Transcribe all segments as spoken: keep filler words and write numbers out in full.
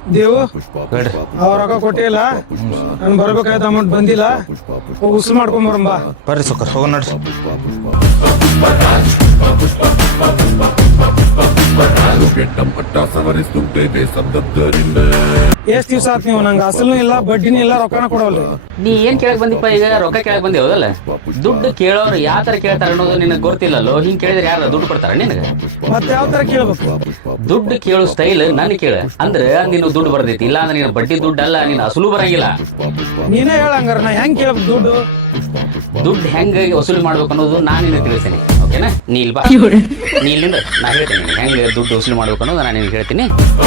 ದೇವು ಹೇಳ್ರಿ ಅವ ರೊಕ್ಕ ಕೊಟ್ಟಿಲ್ಲ ನಾನು ಬರ್ಬೇಕಾಯ್ತು ಅಮೌಂಟ್ ಬಂದಿಲ್ಲ ಉಸುಲು ಮಾಡ್ಕೊಂಬರಂಬ ಬರ್ರಿ ಸೊಕ್ಕರ್ ಹೋಗೋಣ ನೋಡ್ರಿ. ಎಷ್ಟ್ ದಿವ್ಸ ಆತ್ ನೀವು ನಂಗೆ ಅಸಲು ಇಲ್ಲ ಬಡ್ಡಿನೂ ಇಲ್ಲ ರೊಕ್ಕನ ಕೊಡವಲ್ರಿ. ನೀ ಏನ್ ಕೇಳಕ್ ಬಂದಿಪ್ಪ ಈಗ ರೊಕ್ಕ ಕೇಳಕ್ ಬಂದಿ ಹೌದಲ್ಲ? ದುಡ್ಡು ಕೇಳೋರು ಯಾವ ತರ ಕೇಳ್ತಾರ ಅನ್ನೋದು ನಿನಗೆ ಗೊತ್ತಿಲ್ಲಲ್ಲೋ. ಹಿಂಗ್ ಕೇಳಿದ್ರೆ ಯಾರು ದುಡ್ಡು ಕೊಡ್ತಾರ ನಿನಗೆ? ಮತ್ತೆ ಯಾವ ತರ ಕೇಳ್ಬೇಕು? ದುಡ್ಡು ಕೇಳೋ ಸ್ಟೈಲ್ ನನ್ ಕೇಳ ಅಂದ್ರೆ ನೀನು ದುಡ್ಡು ಬರ್ದೈತಿ, ಇಲ್ಲ ಅಂದ್ರೆ ನೀನು ಬಡ್ಡಿ ದುಡ್ಡು ಅಲ್ಲ, ನೀನು ಅಸಲು ಬರಂಗಿಲ್ಲ. ನೀನೇ ಹೇಳಂಗಾರ ನಾ ಹೆಂಗ್ ಕೇಳ್ಬೇಕು ದುಡ್ಡು? ದುಡ್ಡು ಹೆಂಗ ವಸೂಲಿ ಮಾಡ್ಬೇಕು ಅನ್ನೋದು ನಾನು ನಿನಗೆ ತಿಳಿಸ್ತೀನಿ, ಓಕೆನಾ? ನೀ ಇಲ್ಬಾ, ನೀ ಇಲ್ಲಿಂದ ನಾ ಹೇಳ್ತೀನಿ ಹೆಂಗೆ ದುಡ್ಡು ವಸೂಲಿ ಮಾಡ್ಬೇಕು ಅನ್ನೋದು ನಾನು ನಿನಗೆ ಹೇಳ್ತೀನಿ.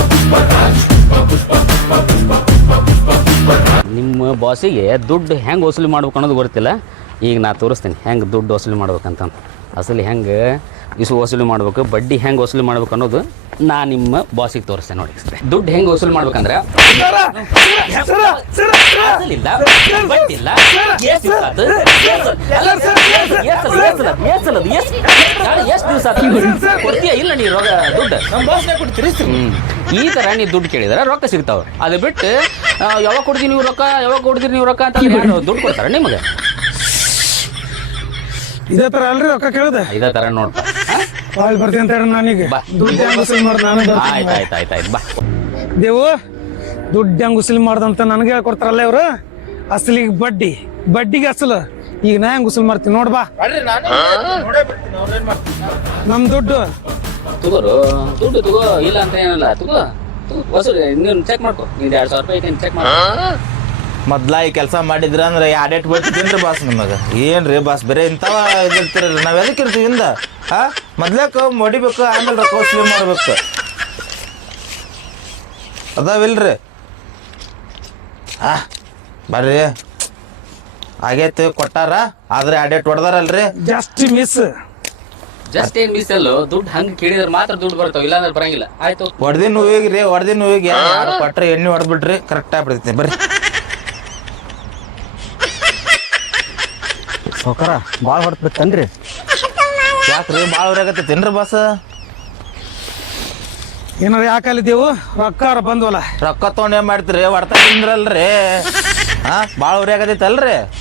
ನಿಮ್ಮ ಬಾಸಿಗೆ ದುಡ್ಡು ಹೆಂಗೆ ವಸೂಲಿ ಮಾಡ್ಬೇಕು ಅನ್ನೋದು ಗೊತ್ತಿಲ್ಲ. ಈಗ ನಾ ತೋರಿಸ್ತೀನಿ ಹೆಂಗೆ ದುಡ್ಡು ವಸೂಲಿ ಮಾಡ್ಬೇಕಂತ. ಅಸಲು ಹೆಂಗೆ ಇಸು ವಸೂಲಿ ಮಾಡ್ಬೇಕು, ಬಡ್ಡಿ ಹೆಂಗೆ ವಸೂಲಿ ಮಾಡ್ಬೇಕು ಅನ್ನೋದು ನಾ ನಿಮ್ಮ ಬಾಸಿಗೆ ತೋರಿಸ್ತೇನೆ ನೋಡಿ. ದುಡ್ಡು ಹೆಂಗೆ ವಸೂಲಿ ಮಾಡ್ಬೇಕಂದ್ರೆ ಎಷ್ಟು ದಿವಸ ಕೊಡ್ತೀಯ ಇಲ್ಲ ನೀ ರೊಕ್ಕ ದುಡ್ಡು ಈ ತರ ನೀ ದುಡ್ಡು ಕೇಳಿದ್ರೆ ರೊಕ್ಕ ಸಿಗ್ತಾವ. ಅದು ಬಿಟ್ಟು ಯಾವಾಗ ಕೊಡ್ತೀವಿ ನೀವು ರೊಕ್ಕ, ಯಾವಾಗ ಕೊಡ್ತೀರಿ ನೀವು ರೊಕ್ಕ ಅಂತ ದುಡ್ಡು ಕೊಡ್ತಾರೆ ನಿಮಗೆ. ಇದೇ ತರ ಅಲ್ರಿ ರೊಕ್ಕ ಕೇಳಿದೆ? ಇದೇ ತರ ನೋಡ್ಪ ಬಾಳ್ ಬರ್ತೀನಿ ಅಂತ ಹೇಳಿ ನಾನೀಗ ದುಡ್ಡು ಹೆಂಗ್ ವಸೂಲಿ ಮಾಡ್ದ ನಾನು ಆಯ್ತು ಆಯ್ತು ಆಯ್ತು ಆಯ್ತು ಬಾ. ದೇವು ದುಡ್ಡು ಹೆಂಗ್ ವಸೂಲಿ ಮಾಡ್ದಂತ ನನಗೆ ಹೇಳ್ಕೊಡ್ತಾರಲ್ಲ ಇವ್ರು. ಅಸಲಿಗೆ ಬಡ್ಡಿ, ಬಡ್ಡಿಗೆ ಅಸಲು. ಈಗ ನಾ ಹೆಂಗ್ ವಸೂಲಿ ಮಾಡ್ತೀನಿ ನೋಡ್ ಬಾ. ನಮ್ ದುಡ್ಡು ತಗೋರು ದುಡ್ಡು ತಗೋ, ಇಲ್ಲ ಅಂತ ಏನಲ್ಲ, ತಗೋ ವಸೂಲಿ ನೀನು ಚೆಕ್ ಮಾಡ್ಕೊ. ನೀನು ಎರಡು ಸಾವಿರ ರೂಪಾಯಿ ಚೆಕ್ ಮಾಡ್ಕೊ. ಮೊದ್ಲ ಈ ಕೆಲಸ ಮಾಡಿದ್ರ ಅಂದ್ರೆ ಯಾಡೇಟ್ ಬಿಡ್ತಿದ್ದೀನ್ರಿ ಬಾಸ್ ನಿಮಗೆ. ಏನ್ರಿ ಬಾಸ್ ಬೇರೆ ಇಂಥವ ಇದಿರ್ತೀರಿ, ನಾವ್ ಎದಕ್ಕೆ ಇರ್ತೀವಿ ಇಂದ? ಹಾ ಮೊದ್ಲೇಕ ಹೊಡಿಬೇಕು, ಆಮೇಲೆ ರೊಕ್ಕ ವಸೂಲಿ ಮಾಡ್ಬೇಕು ಅದಾವಿಲ್ರಿ. ಹಾ ಬರ್ರಿ ಆಗೈತಿ ಕೊಟ್ಟಾರ, ಆದ್ರೆ ಯಾಡೇಟ್ ಹೊಡೆದಾರಲ್ರಿ. Just miss. ಜಸ್ಟ್ ಏನ್ ಮಿಸ್ ಅಲ್ಲೋ, ದುಡ್ಡು ಹಂಗೆ ಕೇಳಿದ್ರೆ ಮಾತ್ರ ದುಡ್ಡು ಬರ್ತಾವ, ಇಲ್ಲ ಅಂದ್ರೆ ಬರಂಗಿಲ್ಲ. ಆಯ್ತು ಹೊಡೆದಿನ ಹೂವಿಗ್ರಿ, ಹೊಡೆದಿನ ಹೂವಿಗೆ ಯಾರು ಕೊಟ್ರೆ ಎಣ್ಣೆ ಹೊಡೆದ್ಬಿಟ್ರಿ ಕರೆಕ್ಟ್ ಆಗ್ಬಿಡ್ತೀನಿ. ಬರ್ರಿ ಸೌಕರ ಭಾಳ ಹೊಡ್ಬಿಡ್ತನ್ರಿ. ಯಾಕ್ರಿ ಭಾಳ ಹೊರಾಗತ್ತೇನ್ರಿ ಬಾಸ್? ಏನಾರ ಯಾಕಲ್ಲಿ ದೇವು ರೊಕ್ಕ ಬಂದ್ವಲ್ಲ. ರೊಕ್ಕ ತೊಗೊಂಡು ಏನ್ ಮಾಡ್ತೀರಿ? ಹೊಡ್ತಾ ತಿಂದ್ರಲ್ರಿ. ಹಾ ಭಾಳ ಹೊರಾಗತ್ತೈತಲ್ರಿ.